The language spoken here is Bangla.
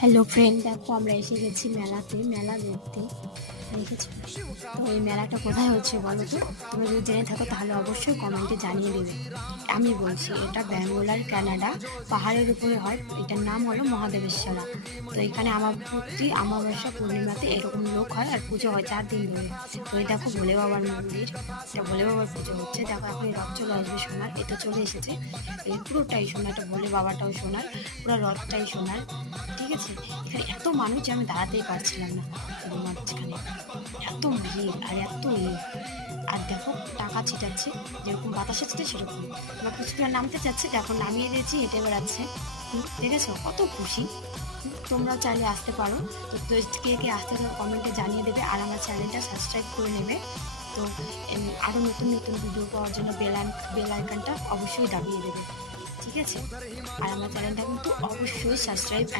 হ্যালো ফ্রেন্ড, দেখো আমরা এসে গেছি মেলাতে, মেলা দেখতে। দেখেছো? তো এই মেলাটা কোথায় হচ্ছে বলো তো? তুমি যদি জেনে থাকো তাহলে অবশ্যই কমেন্টে জানিয়ে দেবে। আমি বলছি, এটা ব্যাঙ্গালোর কানাডা পাহাড়ের উপরে হয়। এটার নাম হলো মহাদেবেশ্বরা। তো এখানে আমার প্রতি অমাবস্যা পূর্ণিমাতে এরকম লোক হয় আর পুজো হয় 4 দিন ধরে। তো এই দেখো ভোলে বাবার মন্দির, এটা ভোলে বাবার পুজো হচ্ছে। দেখো এখন এই রথ চলে আসবে সোনার, এটা চলে এসেছে। এই পুরোটাই সোনার, এটা ভোলে বাবাটাও সোনার, পুরো রথটাই সোনার। ঠিক আছে, এখানে এত মানুষ যে আমি দাঁড়াতেই পারছিলাম না। মাঝখানে এত ভিড় আর এত আর দেখো টাকা ছিটাচ্ছে, যেরকম বাতাসে ছিটে সেরকম। এবার কিছুটা নামতে চাচ্ছে, দেখো নামিয়ে দিয়েছি, হেঁটে বেড়াচ্ছে। দেখেছো কত খুশি। তোমরা চাইলে আসতে পারো। তো কে কে আসতে চাও কমেন্টে জানিয়ে দেবে, আর আমার চ্যানেলটা সাবস্ক্রাইব করে নেবে। তো আরও নতুন নতুন ভিডিও পাওয়ার জন্য বেল আইকনটা অবশ্যই দাবিয়ে দেবে। ঠিক আছে, আর আমার চ্যানেলটা কিন্তু অবশ্যই সাবস্ক্রাইব